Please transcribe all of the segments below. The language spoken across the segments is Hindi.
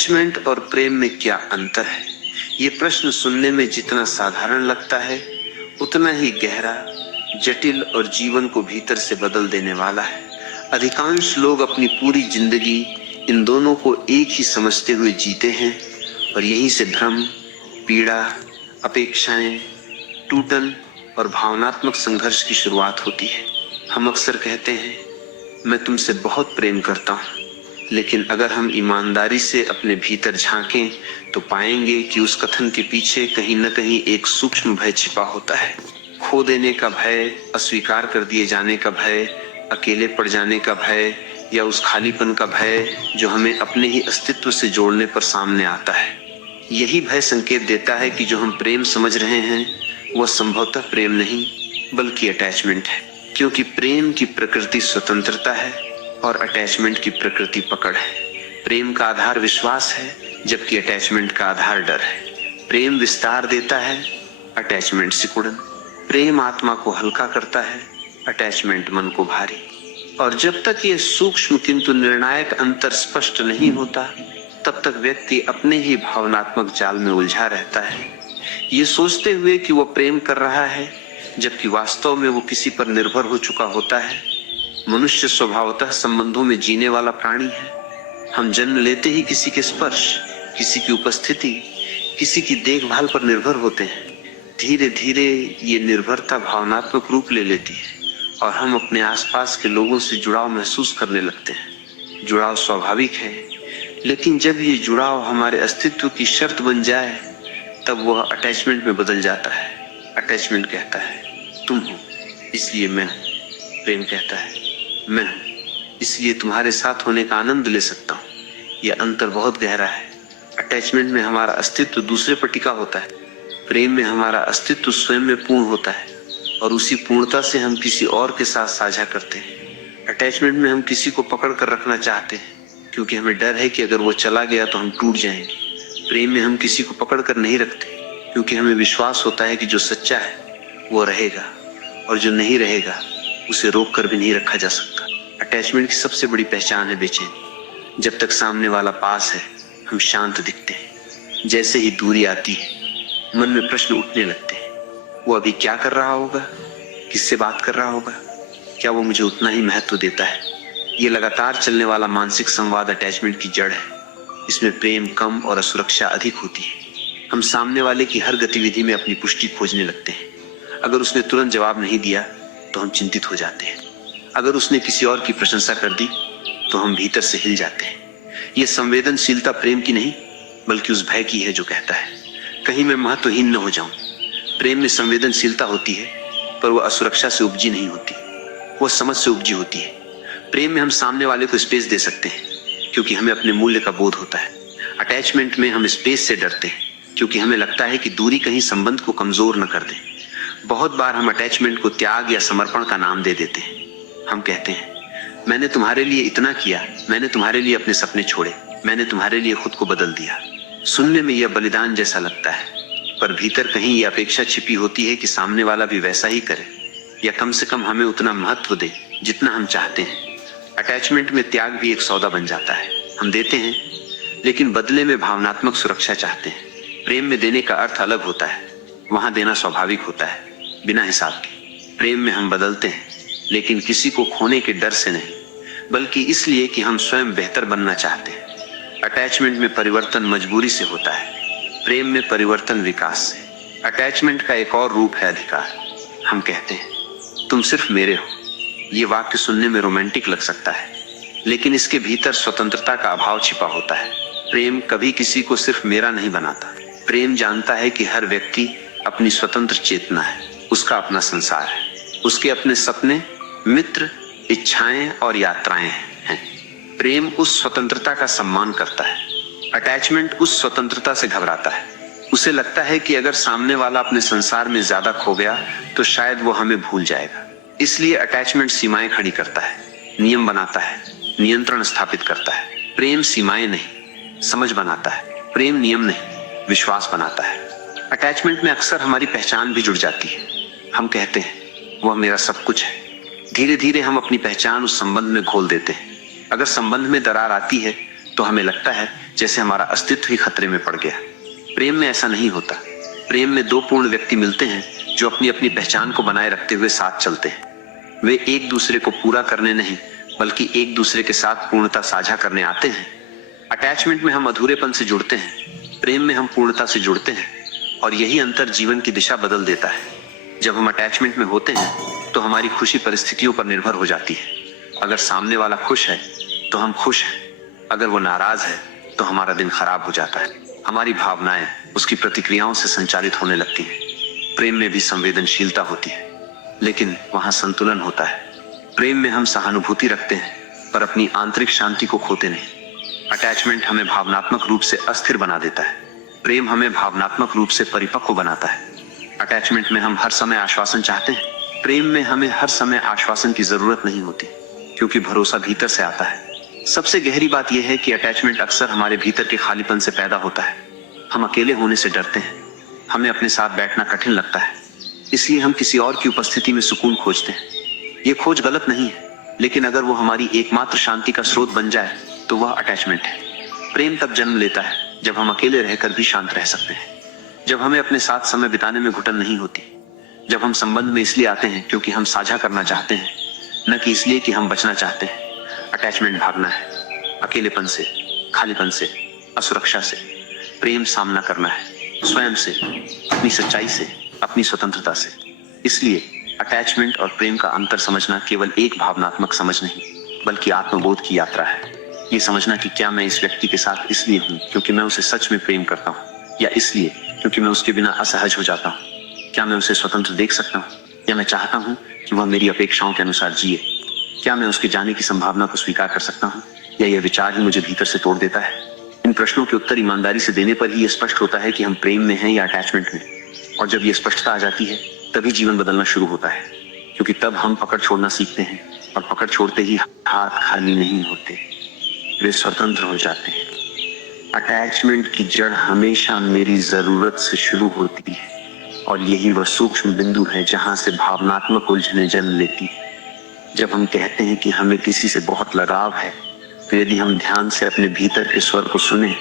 अटैचमेंट और प्रेम में क्या अंतर है? ये प्रश्न सुनने में जितना साधारण लगता है उतना ही गहरा, जटिल और जीवन को भीतर से बदल देने वाला है। अधिकांश लोग अपनी पूरी जिंदगी इन दोनों को एक ही समझते हुए जीते हैं और यहीं से भ्रम, पीड़ा, अपेक्षाएं, टूटन और भावनात्मक संघर्ष की शुरुआत होती है। हम अक्सर कहते हैं, मैं तुमसे बहुत प्रेम करता हूँ, लेकिन अगर हम ईमानदारी से अपने भीतर झांकें तो पाएंगे कि उस कथन के पीछे कहीं न कहीं एक सूक्ष्म भय छिपा होता है। खो देने का भय, अस्वीकार कर दिए जाने का भय, अकेले पड़ जाने का भय या उस खालीपन का भय जो हमें अपने ही अस्तित्व से जोड़ने पर सामने आता है। यही भय संकेत देता है कि जो हम प्रेम समझ रहे हैं वह संभवतः प्रेम नहीं बल्कि अटैचमेंट है, क्योंकि प्रेम की प्रकृति स्वतंत्रता है और अटैचमेंट की प्रकृति पकड़ है। प्रेम का आधार विश्वास है जबकि अटैचमेंट का आधार डर है। प्रेम विस्तार देता है, अटैचमेंट सिकुड़न। प्रेम आत्मा को हल्का करता है, अटैचमेंट मन को भारी। और जब तक ये सूक्ष्म किंतु निर्णायक अंतर स्पष्ट नहीं होता तब तक व्यक्ति अपने ही भावनात्मक जाल में उलझा रहता है, ये सोचते हुए कि वो प्रेम कर रहा है जबकि वास्तव में वो किसी पर निर्भर हो चुका होता है। मनुष्य स्वभावतः संबंधों में जीने वाला प्राणी है। हम जन्म लेते ही किसी के स्पर्श, किसी की उपस्थिति, किसी की देखभाल पर निर्भर होते हैं। धीरे धीरे ये निर्भरता भावनात्मक रूप ले लेती है और हम अपने आसपास के लोगों से जुड़ाव महसूस करने लगते हैं। जुड़ाव स्वाभाविक है, लेकिन जब ये जुड़ाव हमारे अस्तित्व की शर्त बन जाए तब वह अटैचमेंट में बदल जाता है। अटैचमेंट कहता है तुम हो इसलिए मैं हूं। प्रेम कहता है मैं हूं इसलिए तुम्हारे साथ होने का आनंद ले सकता हूं। यह अंतर बहुत गहरा है। अटैचमेंट में हमारा अस्तित्व दूसरे पर टिका होता है, प्रेम में हमारा अस्तित्व स्वयं में पूर्ण होता है और उसी पूर्णता से हम किसी और के साथ साझा करते हैं। अटैचमेंट में हम किसी को पकड़ कर रखना चाहते हैं क्योंकि हमें डर है कि अगर वो चला गया तो हम टूट जाएंगे। प्रेम में हम किसी को पकड़ कर नहीं रखते क्योंकि हमें विश्वास होता है कि जो सच्चा है वो रहेगा और जो नहीं रहेगा उसे रोक कर भी नहीं रखा जा सकता। अटैचमेंट की सबसे बड़ी पहचान है बेचैनी। जब तक सामने वाला पास है हम शांत दिखते हैं, जैसे ही दूरी आती है मन में प्रश्न उठने लगते हैं। वो अभी क्या कर रहा होगा, किससे बात कर रहा होगा, क्या वो मुझे उतना ही महत्व देता है। ये लगातार चलने वाला मानसिक संवाद अटैचमेंट की जड़ है। इसमें प्रेम कम और असुरक्षा अधिक होती है। हम सामने वाले की हर गतिविधि में अपनी पुष्टि खोजने लगते हैं। अगर उसने तुरंत जवाब नहीं दिया तो हम चिंतित हो जाते हैं। अगर उसने किसी और की प्रशंसा कर दी तो हम भीतर से हिल जाते हैं। ये संवेदनशीलता प्रेम की नहीं बल्कि उस भय की है जो कहता है कहीं मैं महत्वहीन न हो जाऊं। प्रेम में संवेदनशीलता होती है पर वह असुरक्षा से उपजी नहीं होती, वह समझ से उपजी होती है। प्रेम में हम सामने वाले को स्पेस दे सकते हैं क्योंकि हमें अपने मूल्य का बोध होता है। अटैचमेंट में हम स्पेस से डरते हैं क्योंकि हमें लगता है कि दूरी कहीं संबंध को कमजोर न कर दे। बहुत बार हम अटैचमेंट को त्याग या समर्पण का नाम दे देते हैं। हम कहते हैं मैंने तुम्हारे लिए इतना किया, मैंने तुम्हारे लिए अपने सपने छोड़े, मैंने तुम्हारे लिए खुद को बदल दिया। सुनने में यह बलिदान जैसा लगता है पर भीतर कहीं यह अपेक्षा छिपी होती है कि सामने वाला भी वैसा ही करे या कम से कम हमें उतना महत्व दे जितना हम चाहते हैं। अटैचमेंट में त्याग भी एक सौदा बन जाता है। हम देते हैं लेकिन बदले में भावनात्मक सुरक्षा चाहते हैं। प्रेम में देने का अर्थ अलग होता है। वहां देना स्वाभाविक होता है, बिना हिसाब के। प्रेम में हम बदलते हैं लेकिन किसी को खोने के डर से नहीं बल्कि इसलिए कि हम स्वयं बेहतर बनना चाहते हैं। अटैचमेंट में परिवर्तन मजबूरी से होता है, प्रेम में परिवर्तन विकास से। अटैचमेंट का एक और रूप है अधिकार। हम कहते हैं तुम सिर्फ मेरे हो। ये वाक्य सुनने में रोमांटिक लग सकता है लेकिन इसके भीतर स्वतंत्रता का अभाव छिपा होता है। प्रेम कभी किसी को सिर्फ मेरा नहीं बनाता। प्रेम जानता है कि हर व्यक्ति अपनी स्वतंत्र चेतना है, उसका अपना संसार है, उसके अपने सपने, मित्र, इच्छाएं और यात्राएं हैं। प्रेम उस स्वतंत्रता का सम्मान करता है। अटैचमेंट उस स्वतंत्रता से घबराता है। उसे लगता है कि अगर सामने वाला अपने संसार में ज्यादा खो गया तो शायद वो हमें भूल जाएगा। इसलिए अटैचमेंट सीमाएं खड़ी करता है, नियम बनाता है, नियंत्रण स्थापित करता है। प्रेम सीमाएं नहीं, समझ बनाता है। प्रेम नियम नहीं, विश्वास बनाता है। अटैचमेंट में अक्सर हमारी पहचान भी जुड़ जाती है। हम कहते हैं वह मेरा सब कुछ है। धीरे धीरे हम अपनी पहचान उस संबंध में घोल देते हैं। अगर संबंध में दरार आती है तो हमें लगता है जैसे हमारा अस्तित्व ही खतरे में पड़ गया। प्रेम में ऐसा नहीं होता। प्रेम में दो पूर्ण व्यक्ति मिलते हैं जो अपनी अपनी पहचान को बनाए रखते हुए साथ चलते हैं। वे एक दूसरे को पूरा करने नहीं बल्कि एक दूसरे के साथ पूर्णता साझा करने आते हैं। अटैचमेंट में हम अधूरेपन से जुड़ते हैं, प्रेम में हम पूर्णता से जुड़ते हैं, और यही अंतर जीवन की दिशा बदल देता है। जब हम अटैचमेंट में होते हैं तो हमारी खुशी परिस्थितियों पर निर्भर हो जाती है। अगर सामने वाला खुश है तो हम खुश हैं, अगर वो नाराज है तो हमारा दिन खराब हो जाता है। हमारी भावनाएं उसकी प्रतिक्रियाओं से संचालित होने लगती हैं। प्रेम में भी संवेदनशीलता होती है, लेकिन वहां संतुलन होता है। प्रेम में हम सहानुभूति रखते हैं पर अपनी आंतरिक शांति को खोते नहीं। अटैचमेंट हमें भावनात्मक रूप से अस्थिर बना देता है, प्रेम हमें भावनात्मक रूप से परिपक्व बनाता है। अटैचमेंट में हम हर समय आश्वासन चाहते हैं, प्रेम में हमें हर समय आश्वासन की जरूरत नहीं होती, क्योंकि भरोसा भीतर से आता है। सबसे गहरी बात यह है कि अटैचमेंट अक्सर हमारे भीतर के खालीपन से पैदा होता है। हम अकेले होने से डरते हैं, हमें अपने साथ बैठना कठिन लगता है, इसलिए हम किसी और की उपस्थिति में सुकून खोजते हैं। ये खोज गलत नहीं है, लेकिन अगर वो हमारी एकमात्र शांति का स्रोत बन जाए तो वह अटैचमेंट है। प्रेम तब जन्म लेता है जब हम अकेले रहकर भी शांत रह सकते हैं, जब हमें अपने साथ समय बिताने में घुटन नहीं होती, जब हम संबंध में इसलिए आते हैं क्योंकि हम साझा करना चाहते हैं, न कि इसलिए कि हम बचना चाहते हैं। अटैचमेंट भागना है, अकेलेपन से, खालीपन से, असुरक्षा से। प्रेम सामना करना है, स्वयं से, अपनी सच्चाई से, अपनी स्वतंत्रता से। इसलिए अटैचमेंट और प्रेम का अंतर समझना केवल एक भावनात्मक समझ नहीं बल्कि आत्मबोध की यात्रा है। ये समझना कि क्या मैं इस व्यक्ति के साथ इसलिए हूँ क्योंकि मैं उसे सच में प्रेम करता हूँ, या इसलिए क्योंकि मैं उसके बिना असहज हो जाता हूँ। क्या मैं उसे स्वतंत्र देख सकता हूँ, या मैं चाहता हूँ कि वह मेरी अपेक्षाओं के अनुसार जिए। क्या मैं उसके जाने की संभावना को स्वीकार कर सकता हूँ, या यह विचार ही मुझे भीतर से तोड़ देता है। इन प्रश्नों के उत्तर ईमानदारी से देने पर ही यह स्पष्ट होता है कि हम प्रेम में हैं या अटैचमेंट में। और जब यह स्पष्टता आ जाती है तभी जीवन बदलना शुरू होता है, क्योंकि तब हम पकड़ छोड़ना सीखते हैं, और पकड़ छोड़ते ही हाथ खाली नहीं होते, वे स्वतंत्र हो जाते हैं। अटैचमेंट की जड़ हमेशा मेरी जरूरत से शुरू होती है, और यही वह सूक्ष्म बिंदु है जहां से भावनात्मक उलझने जन्म लेती है। जब हम कहते हैं कि हमें किसी से बहुत लगाव है, तो यदि हम ध्यान से अपने भीतर के स्वर को सुने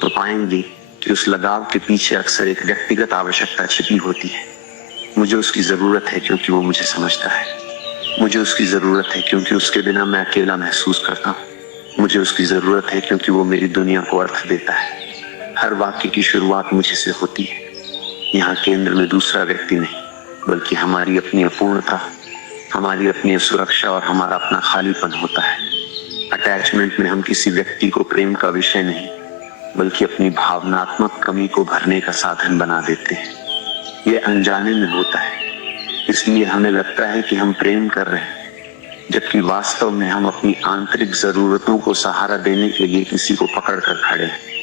तो पाएंगे कि उस लगाव के पीछे अक्सर एक व्यक्तिगत आवश्यकता छिपी होती है। मुझे उसकी जरूरत है क्योंकि वो मुझे समझता है। मुझे उसकी जरूरत है क्योंकि उसके बिना मैं अकेला महसूस करता हूँ। मुझे उसकी जरूरत है क्योंकि वो मेरी दुनिया को अर्थ देता है। हर वाक्य की शुरुआत मुझे से होती है। यहाँ केंद्र में दूसरा व्यक्ति नहीं बल्कि हमारी अपनी अपूर्णता, हमारी अपनी सुरक्षा और हमारा अपना खालीपन होता है। अटैचमेंट में हम किसी व्यक्ति को प्रेम का विषय नहीं बल्कि अपनी भावनात्मक कमी को भरने का साधन बना देते हैं। ये अनजाने में होता है, इसलिए हमें लगता है कि हम प्रेम कर रहे हैं, जबकि वास्तव में हम अपनी आंतरिक जरूरतों को सहारा देने के लिए किसी को पकड़ कर खड़े हैं।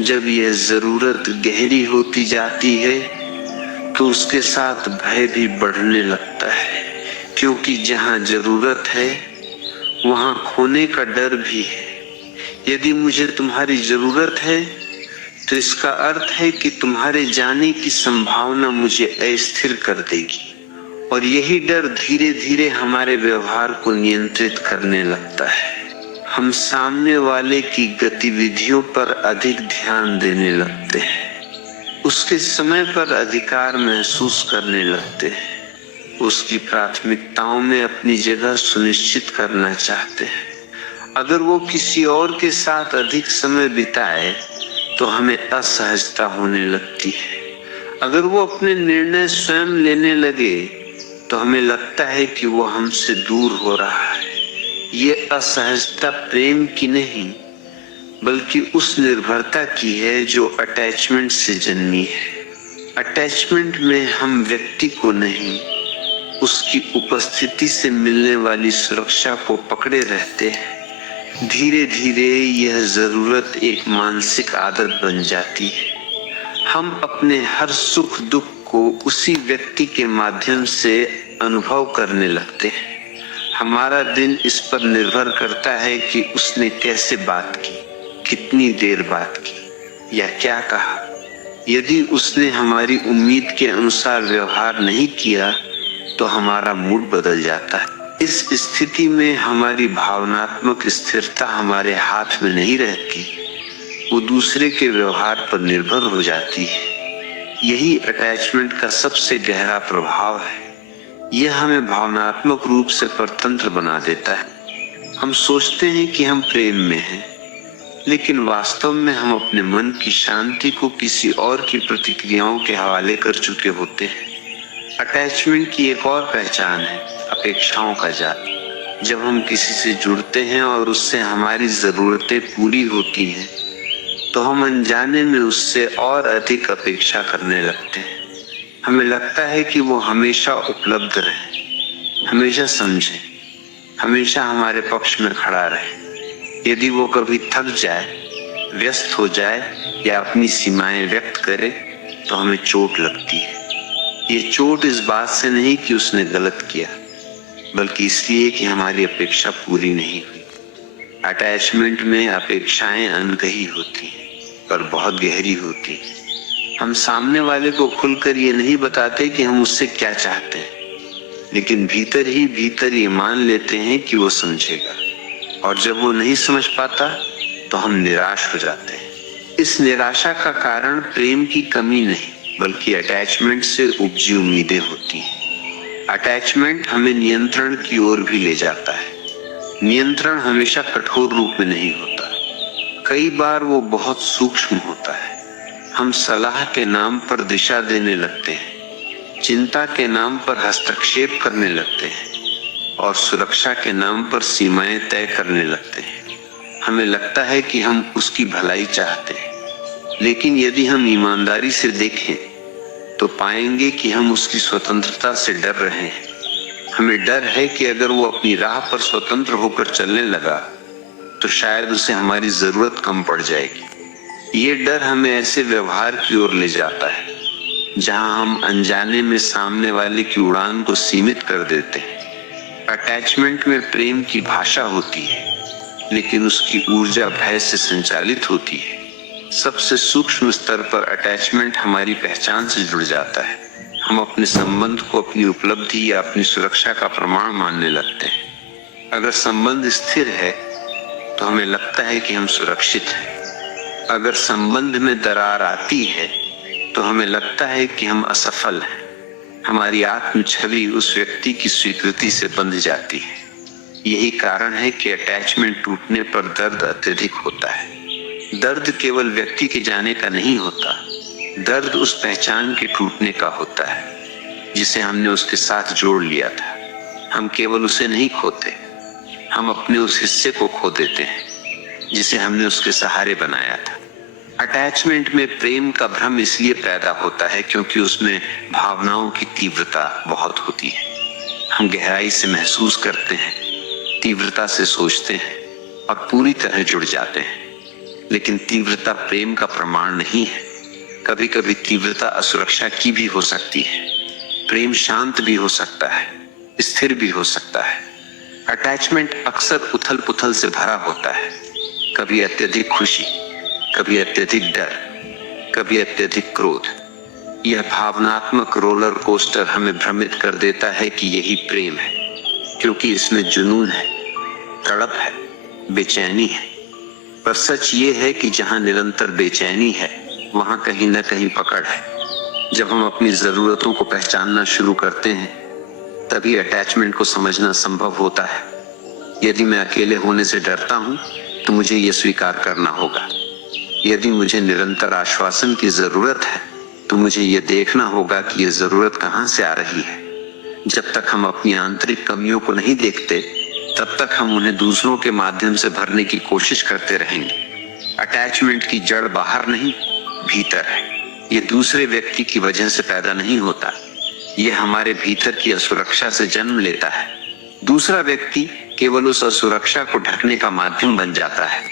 जब यह जरूरत गहरी होती जाती है तो उसके साथ भय भी बढ़ने लगता है, क्योंकि जहां जरूरत है वहां खोने का डर भी है। यदि मुझे तुम्हारी जरूरत है तो इसका अर्थ है कि तुम्हारे जाने की संभावना मुझे अस्थिर कर देगी, और यही डर धीरे धीरे हमारे व्यवहार को नियंत्रित करने लगता है। हम सामने वाले की गतिविधियों पर अधिक ध्यान देने लगते हैं, उसके समय पर अधिकार महसूस करने लगते हैं, उसकी प्राथमिकताओं में अपनी जगह सुनिश्चित करना चाहते हैं। अगर वो किसी और के साथ अधिक समय बिताए तो हमें असहजता होने लगती है। अगर वो अपने निर्णय स्वयं लेने लगे तो हमें लगता है कि वो हमसे दूर हो रहा है। ये असहजता प्रेम की नहीं बल्कि उस निर्भरता की है जो अटैचमेंट से जन्मी है। अटैचमेंट में हम व्यक्ति को नहीं, उसकी उपस्थिति से मिलने वाली सुरक्षा को पकड़े रहते हैं। धीरे धीरे यह जरूरत एक मानसिक आदत बन जाती है। हम अपने हर सुख दुख को उसी व्यक्ति के माध्यम से अनुभव करने लगते हैं। हमारा दिन इस पर निर्भर करता है कि उसने कैसे बात की, कितनी देर बात की, या क्या कहा। यदि उसने हमारी उम्मीद के अनुसार व्यवहार नहीं किया तो हमारा मूड बदल जाता है। इस स्थिति में हमारी भावनात्मक स्थिरता हमारे हाथ में नहीं रहती, वो दूसरे के व्यवहार पर निर्भर हो जाती है। यही अटैचमेंट का सबसे गहरा प्रभाव है। यह हमें भावनात्मक रूप से परतंत्र बना देता है। हम सोचते हैं कि हम प्रेम में हैं, लेकिन वास्तव में हम अपने मन की शांति को किसी और की प्रतिक्रियाओं के हवाले कर चुके होते हैं। अटैचमेंट की एक और पहचान है अपेक्षाओं का जाल। जब हम किसी से जुड़ते हैं और उससे हमारी जरूरतें पूरी होती हैं, तो हम अनजाने में उससे और अधिक अपेक्षा करने लगते हैं। हमें लगता है कि वो हमेशा उपलब्ध रहे, हमेशा समझे, हमेशा हमारे पक्ष में खड़ा रहे। यदि वो कभी थक जाए, व्यस्त हो जाए या अपनी सीमाएं व्यक्त करे, तो हमें चोट लगती है। ये चोट इस बात से नहीं कि उसने गलत किया, बल्कि इसलिए कि हमारी अपेक्षा पूरी नहीं हुई। अटैचमेंट में अपेक्षाएं अनकही होती हैं, पर बहुत गहरी होती हैं। हम सामने वाले को खुलकर ये नहीं बताते कि हम उससे क्या चाहते हैं, लेकिन भीतर ही भीतर ये मान लेते हैं कि वो समझेगा। और जब वो नहीं समझ पाता, तो हम निराश हो जाते हैं। इस निराशा का कारण प्रेम की कमी नहीं, बल्कि अटैचमेंट से उपजी उम्मीदें होती हैं। अटैचमेंट हमें नियंत्रण की ओर भी ले जाता है। नियंत्रण हमेशा कठोर रूप में नहीं होता, कई बार वो बहुत सूक्ष्म होता है। हम सलाह के नाम पर दिशा देने लगते हैं, चिंता के नाम पर हस्तक्षेप करने लगते हैं और सुरक्षा के नाम पर सीमाएं तय करने लगते हैं। हमें लगता है कि हम उसकी भलाई चाहते हैं, लेकिन यदि हम ईमानदारी से देखें तो पाएंगे कि हम उसकी स्वतंत्रता से डर रहे हैं। हमें डर है कि अगर वो अपनी राह पर स्वतंत्र होकर चलने लगा, तो शायद उसे हमारी जरूरत कम पड़ जाएगी। ये डर हमें ऐसे व्यवहार की ओर ले जाता है जहां हम अनजाने में सामने वाले की उड़ान को सीमित कर देते हैं। अटैचमेंट में प्रेम की भाषा होती है, लेकिन उसकी ऊर्जा भय से संचालित होती है। सबसे सूक्ष्म स्तर पर अटैचमेंट हमारी पहचान से जुड़ जाता है। हम अपने संबंध को अपनी उपलब्धि या अपनी सुरक्षा का प्रमाण मानने लगते हैं। अगर संबंध स्थिर है, तो हमें लगता है कि हम सुरक्षित हैं। अगर संबंध में दरार आती है, तो हमें लगता है कि हम असफल हैं। हमारी आत्म छवि उस व्यक्ति की स्वीकृति से बंध जाती है। यही कारण है कि अटैचमेंट टूटने पर दर्द अत्यधिक होता है। दर्द केवल व्यक्ति के जाने का नहीं होता, दर्द उस पहचान के टूटने का होता है जिसे हमने उसके साथ जोड़ लिया था। हम केवल उसे नहीं खोते, हम अपने उस हिस्से को खो देते हैं जिसे हमने उसके सहारे बनाया था। अटैचमेंट में प्रेम का भ्रम इसलिए पैदा होता है क्योंकि उसमें भावनाओं की तीव्रता बहुत होती है। हम गहराई से महसूस करते हैं, तीव्रता से सोचते हैं और पूरी तरह जुड़ जाते हैं। लेकिन तीव्रता प्रेम का प्रमाण नहीं है। कभी कभी तीव्रता असुरक्षा की भी हो सकती है। प्रेम शांत भी हो सकता है, स्थिर भी हो सकता है। अटैचमेंट अक्सर उथल पुथल से भरा होता है, कभी अत्यधिक खुशी, कभी अत्यधिक डर, कभी अत्यधिक क्रोध। यह भावनात्मक रोलर कोस्टर हमें भ्रमित कर देता है कि यही प्रेम है, क्योंकि इसमें जुनून है, तड़प है, बेचैनी है। पर सच ये है कि जहां निरंतर बेचैनी है, वहां कहीं न कहीं पकड़ है। जब हम अपनी जरूरतों को पहचानना शुरू करते हैं, तभी अटैचमेंट को समझना संभव होता है। यदि मैं अकेले होने से डरता हूं, तो मुझे यह स्वीकार करना होगा। यदि मुझे निरंतर आश्वासन की जरूरत है, तो मुझे यह देखना होगा कि यह जरूरत कहां से आ रही है। जब तक हम अपनी आंतरिक कमियों को नहीं देखते, तब तक हम उन्हें दूसरों के माध्यम से भरने की कोशिश करते रहेंगे। अटैचमेंट की जड़ बाहर नहीं, भीतर है। ये दूसरे व्यक्ति की वजह से पैदा नहीं होता, ये हमारे भीतर की असुरक्षा से जन्म लेता है। दूसरा व्यक्ति केवल उस असुरक्षा को ढकने का माध्यम बन जाता है,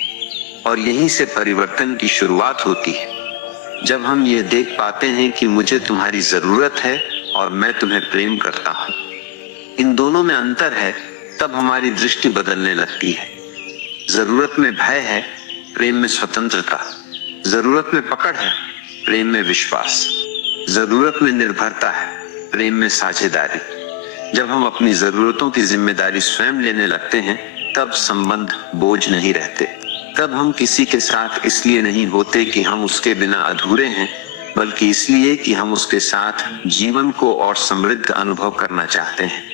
और यहीं से परिवर्तन की शुरुआत होती है। जब हम ये देख पाते हैं कि मुझे तुम्हारी जरूरत है और मैं तुम्हें प्रेम करता हूँ, इन दोनों में अंतर है, तब हमारी दृष्टि बदलने लगती है। जरूरत में भय है, प्रेम में स्वतंत्रता। जरूरत में पकड़ है, प्रेम में विश्वास। जरूरत में निर्भरता है, प्रेम में साझेदारी। जब हम अपनी जरूरतों की जिम्मेदारी स्वयं लेने लगते हैं, तब संबंध बोझ नहीं रहते, तब हम किसी के साथ इसलिए नहीं होते कि हम उसके बिना अधूरे हैं, बल्कि इसलिए कि हम उसके साथ जीवन को और समृद्ध अनुभव करना चाहते हैं।